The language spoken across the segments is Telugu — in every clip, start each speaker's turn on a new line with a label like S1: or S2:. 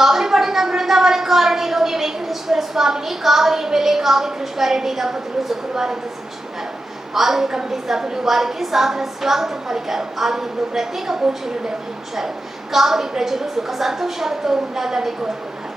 S1: కావలిపట్నం బృందావన కాలనీలోని వెంకటేశ్వర స్వామిని కావలి ఎమ్మెల్యే కావి కృష్ణారెడ్డి దంపతులు శుక్రవారం దర్శించుకున్నారు. ఆలయ కమిటీ సభ్యులు వారికి సాధన స్వాగతం పలికారు. ఆలయంలో ప్రత్యేక పూజలు నిర్వహించారు. కావలి ప్రజలు సుఖ సంతోషాలతో ఉండాలని కోరుకున్నారు.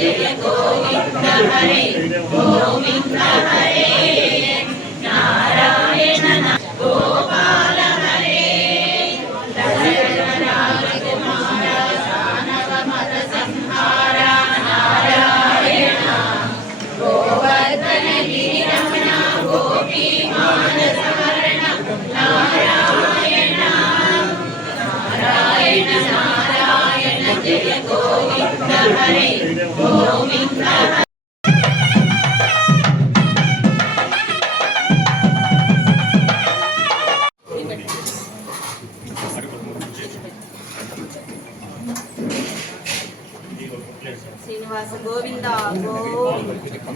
S1: जय गोविन्द हरे गोविन्द శ్రీనివాస గోవింద గోవింద.